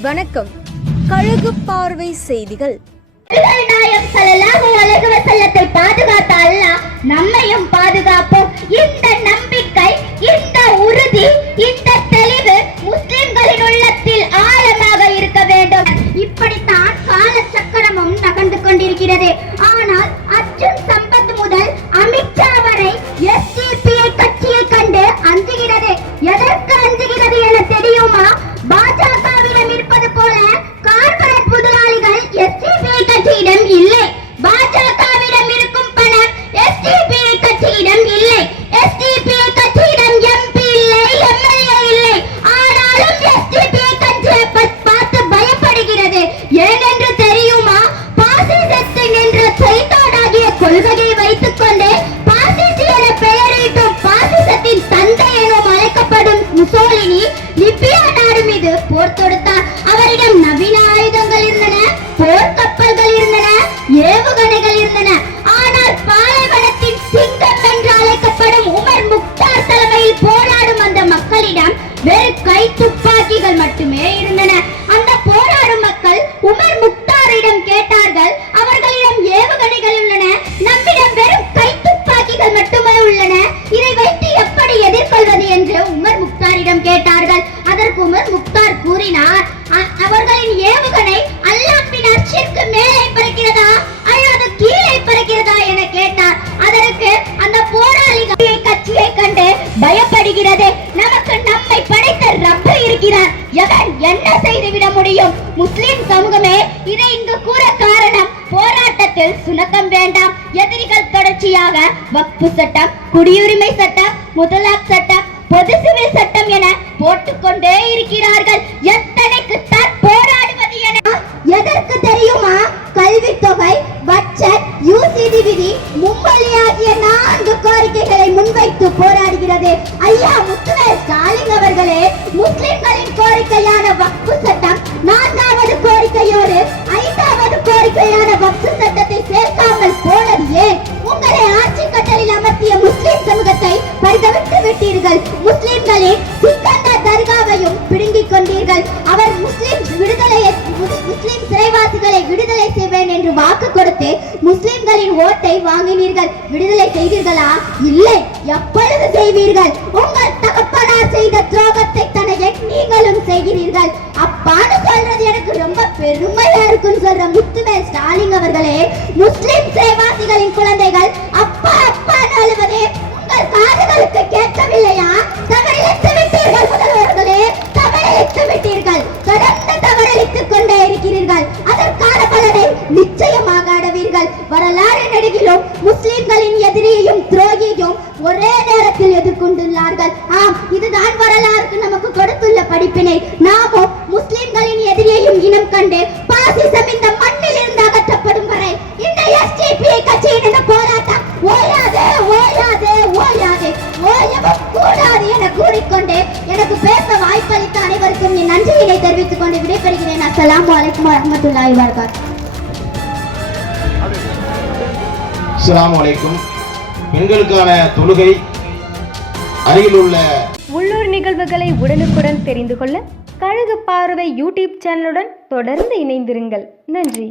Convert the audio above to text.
வணக்கம். கழுகு பார்வை செய்திகள். பாதுகாத்த அல்லாஹ் நம்மையும் பாதுகாப்போம். இந்த நம்பிக்கை, இந்த உறுதி, இந்த தெளிவு முஸ்லிம்களின் உள்ளத்தில் ஆழமாக இருக்க வேண்டும். இப்படித்தான் கால சக்கரமும் நகர்ந்து கொண்டிருக்கிறது. ஆனால் அர்ஜுன் சம்பத் முதல் அமித்ஷா வரை எஸ்டிபிஐ கட்சியை கண்டு அஞ்சுகிறது. எதற்கு அஞ்சுகிறது என தெரியுமா? பாஜகவிடம் இருப்பது போல கார்ப்பரேட் முதலாளிகள் எஸ்டிபிஐ கட்சியிடம் இல்லை. பாஜகவிடம் இருக்கும் பணம் எஸ்டிபிஐ கட்சியிடம் இல்லை. எஸ்டிபிஐ கட்சியிடம் எம்பி இல்லை, எம்எல்ஏ இல்லை. ஆனாலும் எஸ்டிபிஐ கட்சியை பார்த்து பயப்படுகிறது. ஏனென்று தெரியுமா? பாசிசத்தின் என்ற சைத்தானாகிய கொள்கையை வைத்துக் கொண்டு பாசிசி என பெயரிட்டும் பாசிசத்தின் தந்தை எனும் அழைக்கப்படும் முசோலினி லிபியா நாடு மீது போர் தொடுத்தார். அவரிடம் நவீன ஆயுதங்கள் இருந்தன, போர் கப்பல்கள் இருந்தன, ஏவுகணைகள் இருந்தன. ஆனால் பாலைவனத்தின் சிங்கம் என்று அழைக்கப்படும் உமர் முக்தார் தலைமையில் போராடும் அந்த மக்களிடம் வெறும் கை துப்பாக்கிகள் மட்டுமே இருந்தன. அந்த போராடும் மக்கள் உமர் முக்தாரிடம் கேட்டார்கள், அவர்களிடம் ஏவுகணைகள் உள்ளன, நம்மிடம் வெறும் கை துப்பாக்கிகள் மட்டுமே உள்ளன, இதை வைத்து எப்படி எதிர்கொள்வது என்று உமர் முக்தாரிடம் கேட்டார்கள். அதற்கு உமர் முக்தார் கூறினார், அவர்களின் ஏவுகணை அல்லாஹ்வின் அர்ஷிற்கு மேலே பறக்கிறதா அல்லது கீழே பறக்கிறதா என கேட்டார். அதற்கு அந்த போராளிகள் கட்சியை கண்டு பயப்படுகிறது. நமக்கு நம்மை படைத்த ரப்பு இருக்கிறார், எவன் என்ன செய்துவிட முடியும்? முஸ்லிம் சமூகமே, இதை இங்கு கூற காரணம், போராட்டத்தில் சுணக்கம் வேண்டாம். எதிரிகள் தொடர்ச்சியாக வக்ஃபு சட்டம், குடியுரிமை சட்டம், முத்தலாக் சட்டம், பொது சிவில் சட்டம் என போட்டுக்கொண்டே இருக்கிறார்கள். எத்தனைக்கு தான் போராடுவது என எதற்கு தெரியுமா? கல்வித்தொகை, பட்ஜெட், யூசிடி விதி, மும்மொழி ஆகிய 4 கோரிக்கைகளை முன்வைத்து போராடுகிறது. ஐயா முத்துவேல் ஸ்டாலின் அவர்களே, முஸ்லிம்களின் கோரிக்கையான வக்ஃபு சட்டம் 4வது கோரிக்கையோடு 5வது கோரிக்கையான வக்ஃபு சட்டத்தை சேர்க்காமல் போனது ஏன்? உங்களை ஆட்சி கட்டளில் அமர்த்திய முஸ்லிம் சமூகத்தை பரிதவிட்டு விட்டீர்கள். முஸ்லிம்களின் சிக்கந்தர் தர்காவையும் பிடுங்கிக் கொண்டீர்கள். அவர் முஸ்லிம் சிறைவாசிகளை விடுதலை செய்வேன் என்று வாக்கு கொடுத்து முஸ்லிம்களின் ஓட்டை வாங்கினீர்கள். விடுதலை செய்தீர்களா? இல்லை. எப்பொழுது செய்வீர்கள்? உங்கள் தகப்பனார் செய்த துரோகத்தை தனக்கு நீங்களும் செய்கிறீர்கள். அப்பான்னு சொல்றது எனக்கு ரொம்ப பெருமையா இருக்குன்னு சொல்ற முத்துவேல் ஸ்டாலின் அவர்களே, முஸ்லிம் சிறைவாசிகளின் குழந்தைகள் அப்பா அப்பான்னு அழுவதே உங்கள் காதுகளுக்கு கேட்கவில்லையா? தவறிழைத்து விட்டீர்கள் முதல்வர்களே, தவறிழைத்து விட்டீர்கள். தொடர்ந்து தவறளித்துக் கொண்டே இருக்கிறீர்கள். அதற்கான பலனை நிச்சயமாக அடைவீர்கள். வரலாறு நெடுகிலும் முஸ்லிம்களின் எதிரியையும் துரோகியையும் ஒரே நேரத்தில் எதிர்கொண்டுள்ளார்கள். ஆம், இதுதான் வரலாறுக்கு நமக்கு கொடுத்துள்ள படிப்பினை. நாமும் முஸ்லிம்களின் எதிரியையும் இனம் கண்டு பாசிசம் இந்த மண்ணில் இருந்து அகற்றப்படும் வரை இந்த எஸ்டிபிஐ கட்சியின் இந்த போராட்டம் ஓயாதே ஓயாதே ஓயாதே ஓயவும் கூடாது என கூறிக்கொண்டு எனக்கு பேச வாய்ப்பளித்த அனைவருக்கும் என் நன்றியினை தெரிவித்துக் கொண்டு விடைபெறுகிறேன். அஸ்ஸலாமு அலைக்கும் வரஹ்மத்துல்லாஹி வபரகாத்துஹு. அஸ்ஸலாமு அலைக்கும். பெண்களுக்கான தொழுகை அருகில் உள்ள உள்ளூர் நிகழ்வுகளை உடனுக்குடன் தெரிந்து கொள்ள கழுகு பார்வை யூடியூப் சேனலுடன் தொடர்ந்து இணைந்திருங்கள். நன்றி.